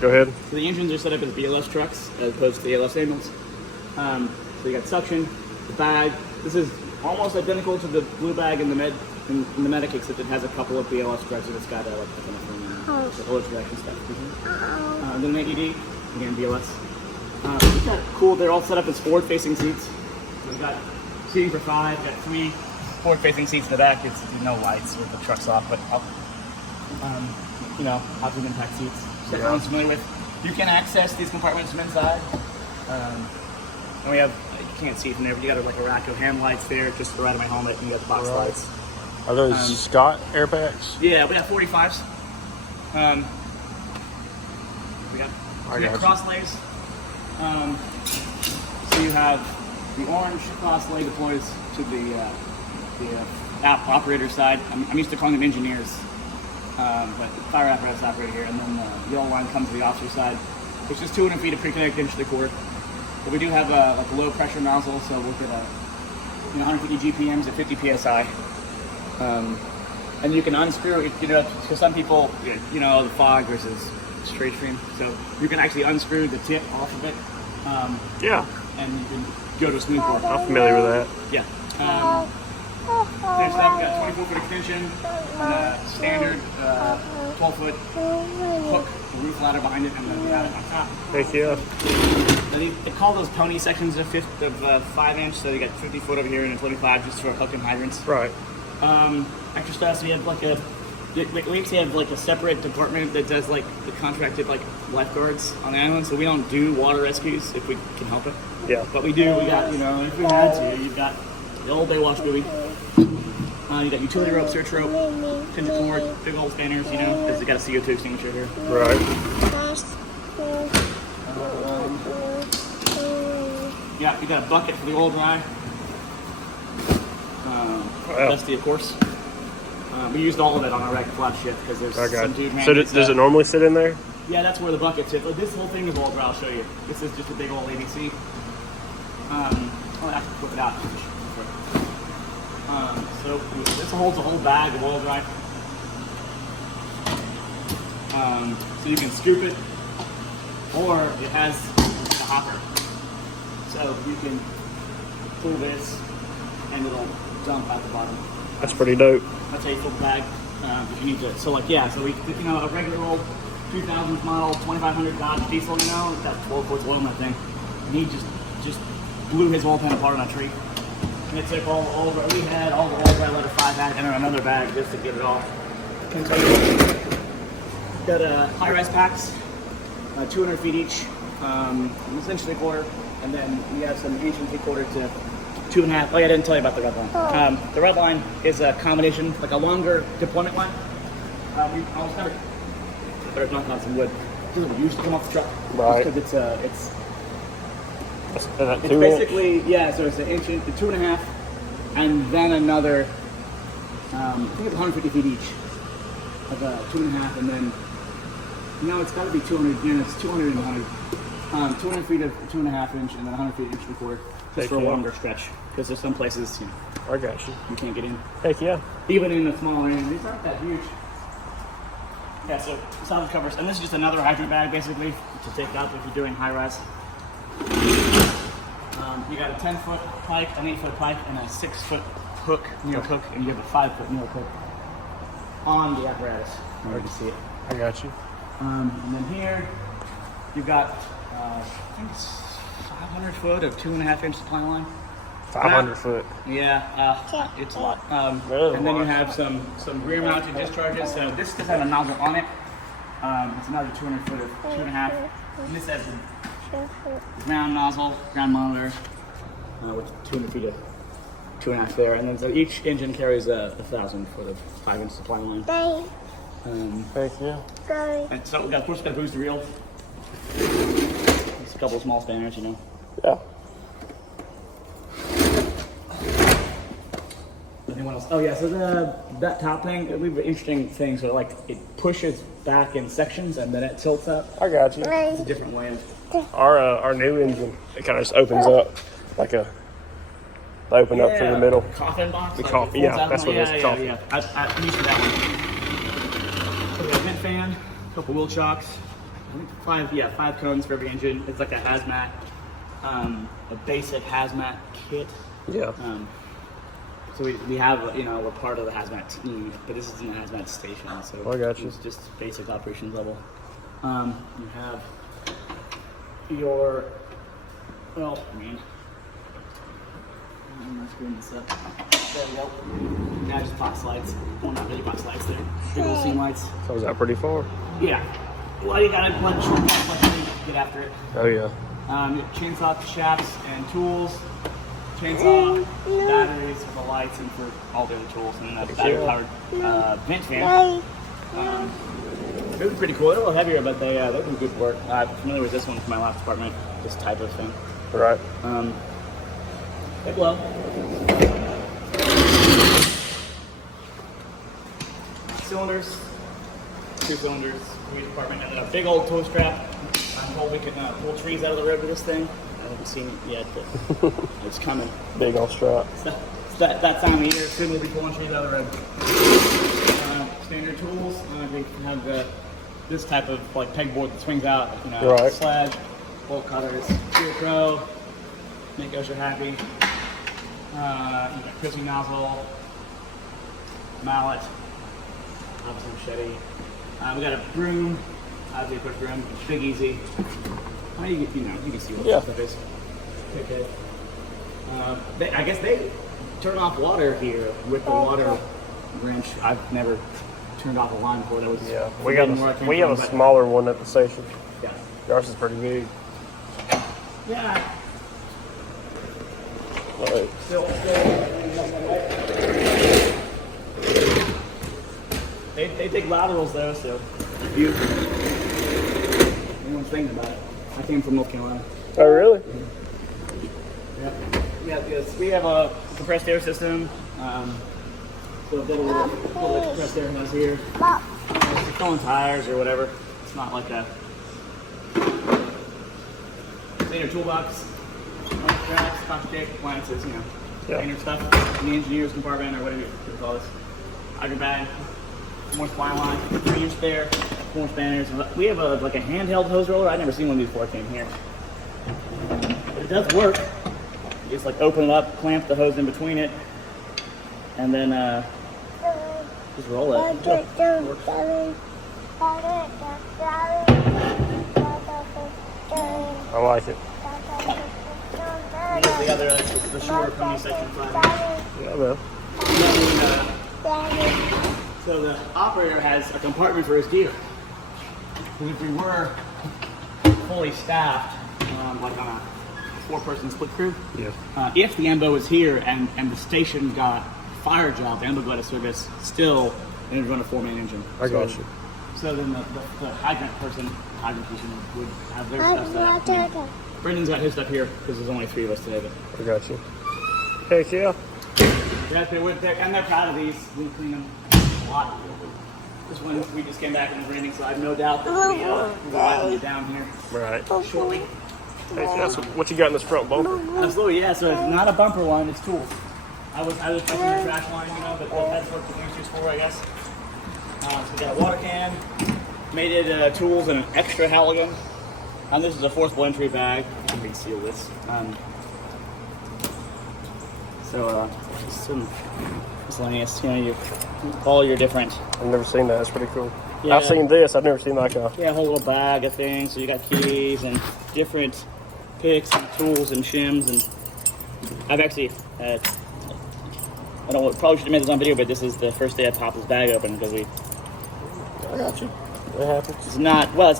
Go ahead. So the engines are set up as BLS trucks as opposed to the ALS ambulance. So you got suction, the bag. This is almost identical to the blue bag in the medic, except it has a couple of BLS trucks and it's got like the oil extraction stuff. Then an AED, again BLS. It's got cool. They're all set up as forward-facing seats. So we've got seating for 5. Got 3 forward-facing seats in the back. It's no lights with the trucks off, but you know, oxygen impact seats. That everyone's familiar with. You can access these compartments from inside. And we have, you can't see it from there, but you got like a rack of hand lights there just to the right of my helmet, and you got the box lights. Are those Scott airbags? Yeah, we have 45s. We got cross lays. So you have the orange cross lay deploys to the operator side. I'm used to calling them engineers. But fire apparatus operator here, and then the yellow line comes to the officer side. It's just 200 feet of pre-connected into the cord. But we do have like a low pressure nozzle, so we'll get 150 GPMs at 50 psi. And you can unscrew, you know, because some people, you know, the fog versus straight stream. So you can actually unscrew the tip off of it. And you can go to a smooth cord. I'm familiar with that. Yeah. Next up, we got 24-foot extension, standard 12-foot hook, roof ladder behind it, and then the attic on top. Heck yeah. They call those pony sections of 5-inch, so you got 50 foot over here and a 25 just for hook and hydrants. Right. Extra stuff, so we have we actually have like a separate department that does like the contracted like lifeguards on the island, so we don't do water rescues if we can help it. Yeah. But we do, we got, you know, if we had to, you've got the old Baywatch buoy. You got utility rope, search rope, tender cord, big old spanners, you know, because they got a CO2 extinguisher here. Right. Yeah, you got a bucket for the oil dry. Dusty, of course. We used all of it on our wreck flat ship because there's some dude. So does it normally sit in there? Yeah, that's where the bucket sits. This whole thing is oil dry. I'll show you. This is just a big old ABC. I'll have to flip it out. So this holds a whole bag of oil dry. So you can scoop it, or it has a hopper. So you can pull this, and it'll dump at the bottom. That's pretty dope. That's how you fill the bag if you need to. So like, yeah, so we, you know, a regular old 2000 model 2500 Dodge diesel, you know, it's got 12 quarts of oil in that thing. And he just blew his oil pan apart on a tree. And it took all we had all the oil dry letter 5 had in another bag just to get it off. Got high-rise packs, 200 feet each, essentially a quarter, and then we have some inch and 3/4 to 2.5. Oh yeah, I didn't tell you about the red line. The red line is a combination, like a longer deployment line. We almost never better knock on some wood. It doesn't usually come off the truck, right? Because it's it's basically so it's an inch, 2.5, and then another. I think it's 150 feet each of 2.5, and then it's got to be 200. You know, it's 200 and 100. 200 feet of 2.5 inch, and then 100 feet inch and 1/4. Just for a longer stretch, because there's some places, you know, I got you. You can't get in. Heck yeah. Even in the small area, these aren't that huge. Yeah, so solid covers, and this is just another hydrant bag, basically, to take out if you're doing high rise. You got a 10-foot pike, an 8-foot pike, and a 6-foot hook, needle hook, and you have a 5-foot needle hook on the apparatus. You can see it. I got you. And then here, you've got, I think it's 500 foot of 2.5 inch supply line. 500 foot. Yeah, it's a lot. And then you have some rear mounted discharges. So this does have a nozzle on it. It's another 200 foot of 2.5. And this has a ground nozzle, ground monitor, with 200 feet of 2.5 there. And then so each engine carries 1,000 foot of 5-inch supply line. Heck yeah. And so of course, we've got a booster reel. Just a couple of small spanners, you know. Yeah. Anyone else? Oh yeah, so that top thing, we have an interesting thing. So like it pushes back in sections and then it tilts up. I got you. It's a different way. Our new engine, it kind of just opens up like a. They open up through the middle. Coffin box. The coffin, that's what it is. Coffin. Yeah. I'm used to that one. So we got a vent fan, a couple wheel chocks, 5 cones for every engine. It's like a hazmat, a basic hazmat kit. Yeah. So we have, we're part of the hazmat team, but this isn't a hazmat station, so I got you. It's just basic operations level. You have your, I'm not screwing this up. There we go. Yeah, just box lights. Well, not really box lights, they're big old scene lights. So is that pretty far? Yeah. Well, you gotta get after it. Oh yeah. Chainsaw shafts and tools. Chainsaw, batteries for the lights and for all the other tools, and a battery-powered vent fan. Those are pretty cool. They're a little heavier, but they do good work. I'm familiar with this one from my last apartment, this type of thing. Right. They blow. Cylinders, 2 cylinders, for each apartment, and then a big old tow strap. I'm told we can pull trees out of the road with this thing. I haven't seen it yet, but it's coming. Big old strap. So that time of year, soon we'll be pulling trees out of the road. Standard tools. We have this type of like pegboard that swings out. Right. Sledge, bolt cutters, Steel Pro. Make Osher happy. You got crispy nozzle, mallet, obviously machete. We got a broom. Obviously, push broom. Big easy. You can see what this stuff is. Okay. I guess they turn off water here with the water wrench. I've never turned off a line before. That was we have a smaller one at the station. Yeah. Ours is pretty big. Yeah. Right. They take laterals though, so if anyone's thinking about it. I came from North Carolina. Oh really? Yeah. We have a compressed air system. So a bit of what the compressed air has here. If you're throwing tires or whatever, it's not like a standard toolbox. Straps, scotch tape, appliances, standard stuff in the engineer's compartment or whatever you call this. Hydro bag, more supply line, 3-inch there, 4 spanners. We have a handheld hose roller. I've never seen one of these before I came here. But it does work. You just open it up, clamp the hose in between it, and then just roll it. I like it. The other, the shorter pony section 5. Yeah, man. So the operator has a compartment for his gear. So if we were fully staffed, like on a 4-person split crew, if the EMBO was here and the station got fire job, the EMBO got a service, still it would run a 4-man engine. I got you. So then the hydrant person would have their stuff set up. Brendan's got his stuff here because there's only 3 of us today. But I got you. Heck yeah. And they're proud of these. We clean them a lot. This one we just came back in the branding, so I have no doubt that we'll have it down here Right. shortly. Hey, that's what you got in this front bumper. Absolutely, yeah. So it's not a bumper line; it's tools. I was touching the trash line, but that's what the used for, I guess. So we got a water can, mated tools, and an extra Halligan. And this is a forcible entry bag. You can reseal this. Some miscellaneous, all your different. I've never seen that. It's pretty cool. Yeah. I've seen this. I've never seen like a. Yeah, a whole little bag of things. So you got keys and different picks and tools and shims. And I've actually, probably should have made this on video, but this is the first day I popped this bag open because I got you. It happens. It's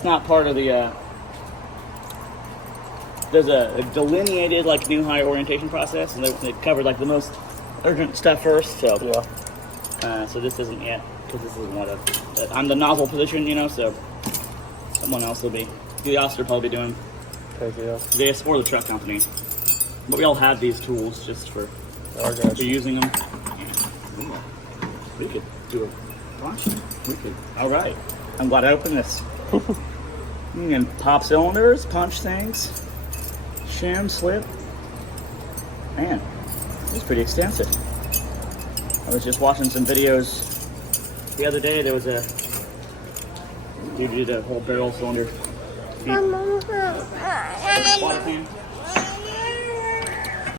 not part of the. There's a delineated new hire orientation process, and they covered the most urgent stuff first. So so this isn't yet because this isn't what I'm the nozzle position, so someone else will be. The officer will probably be doing. Heck yeah. They for the truck company, but we all have these tools just for using them. Ooh, we could do a bunch. We could. All right. I'm glad I opened this. You can pop cylinders, punch things. Shim, slip. Man, it's pretty extensive. I was just watching some videos the other day. There was you did a whole barrel cylinder Water can.